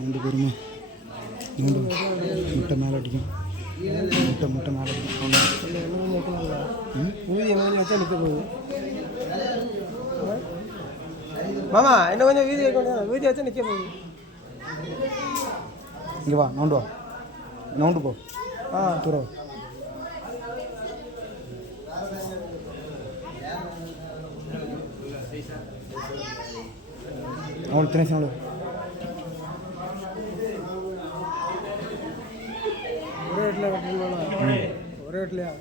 ரெண்டு பேருமே. மூன்று முட்டை மேலே அடிக்கும். முட்டை முட்டை மேலே அடிக்கும். ஊதி எவ்வளோ வச்சா நிற்க மாமா இன்னும் கொஞ்சம் வீதி கொஞ்சம் வீதி வச்சா நிற்க போகுது. இங்கே வா நோண்டு வா. நோண்டு போ. ஆ. தூரம் அவனுக்கு தினேஷ் நாள் ஒரே இடத்துல கட்டிருந்தோம்னா ஒரே இடத்துலையா?